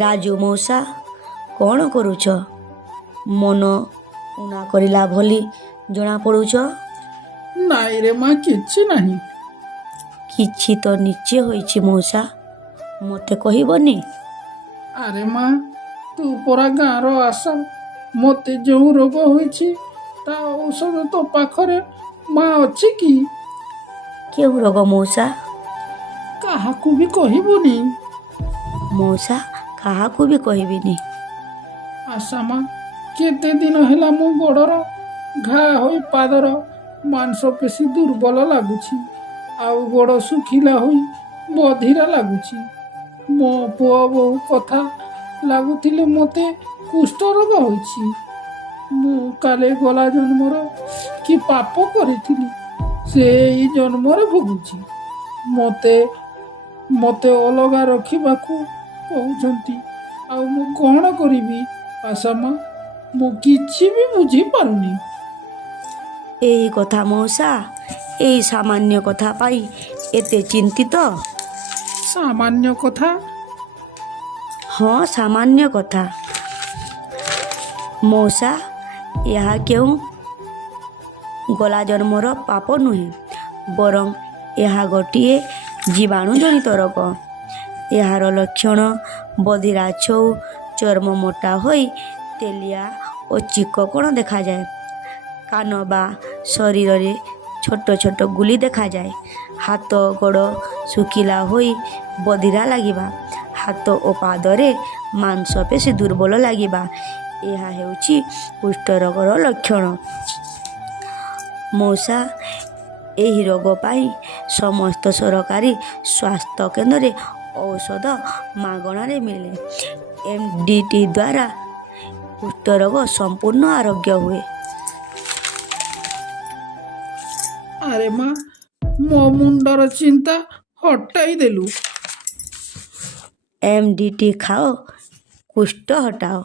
ରାଜୁ ମଉସା କ'ଣ କରୁଛ? ମନ ଉଣା କରିଲା ଭଳି ଜଣାପଡ଼ୁଛ। ନାଇଁରେ ମା, କିଛି ନାହିଁ। କିଛି ତ ନିଶ୍ଚୟ ହୋଇଛି ମଉସା, ମୋତେ କହିବନି? ଆରେ ମା, ତୁ ପରା ଗାଁର ଆଶା। ମୋତେ ଯେଉଁ ରୋଗ ହୋଇଛି ତା ଔଷଧ ତୋ ପାଖରେ ମା ଅଛି କି? କେଉଁ ରୋଗ ମଉସା? କାହାକୁ ବି କହିବୁନି। ମଉସା କାହାକୁ ବି କହିବିନି। ଆଶା ମା, କେତେ ଦିନ ହେଲା ମୋ ଗୋଡ଼ର ଘା ହୋଇ ପାଦର ମାଂସପେଶୀ ଦୁର୍ବଳ ଲାଗୁଛି, ଆଉ ଗୋଡ଼ ଶୁଖିଲା ହୋଇ ବଧିରା ଲାଗୁଛି। ମୋ ପୁଅ ବୋଉ କଥା ଲାଗୁଥିଲେ ମୋତେ କୁଷ୍ଠରୋଗ ହୋଇଛି। ମୁଁ କାଳେ ଗଲା ଜନ୍ମର କି ପାପ କରିଥିଲି, ସେ ଏଇ ଜନ୍ମରେ ଭୋଗୁଛି। ମୋତେ ଅଲଗା ରଖିବାକୁ କହୁଛନ୍ତି, ଆଉ ମୁଁ କ'ଣ କରିବି? ଆଶା ମା, ମୁଁ କିଛି ବି ବୁଝିପାରୁନି। ଏଇ କଥା ମଉସା, ଏଇ ସାମାନ୍ୟ କଥା ପାଇଁ ଏତେ ଚିନ୍ତିତ? ସାମାନ୍ୟ କଥା? ହଁ, ସାମାନ୍ୟ କଥା ମଉସା। ଏହା କେଉଁ ଗଲା ଜନ୍ମର ପାପ ନୁହେଁ, ବରଂ ଏହା ଗୋଟିଏ ଜୀବାଣୁ ଜନିତ ରୋଗ। ଏହାର ଲକ୍ଷଣ ବଧିରା ଛଉ, ଚର୍ମ ମୋଟା ହୋଇ ତେଲିଆ ଓ ଚିକ୍କଣ ଦେଖାଯାଏ। କାନ ବା ଶରୀରରେ ଛୋଟ ଛୋଟ ଗୁଳି ଦେଖାଯାଏ। ହାତ ଗୋଡ଼ ଶୁଖିଲା ହୋଇ ବଧିରା ଲାଗିବା, ହାତ ଓ ପାଦରେ ମାଂସପେଶୀ ଦୁର୍ବଳ ଲାଗିବା, ଏହା ହେଉଛି କୁଷ୍ଠରୋଗର ଲକ୍ଷଣ। ମଉସା, ଏହି ରୋଗ ପାଇଁ ସମସ୍ତ ସରକାରୀ ସ୍ୱାସ୍ଥ୍ୟ କେନ୍ଦ୍ରରେ ଔଷଧ ମାଗଣାରେ ମିଳେ। MDT ଦ୍ୱାରା କୁଷ୍ଠରୋଗ ସମ୍ପୂର୍ଣ୍ଣ ଆରୋଗ୍ୟ ହୁଏ। ଆରେ ମା, ମୋ ମୁଣ୍ଡର ଚିନ୍ତା ହଟାଇ ଦେଲୁ। MDT ଖାଅ, କୁଷ୍ଠ ହଟାଅ।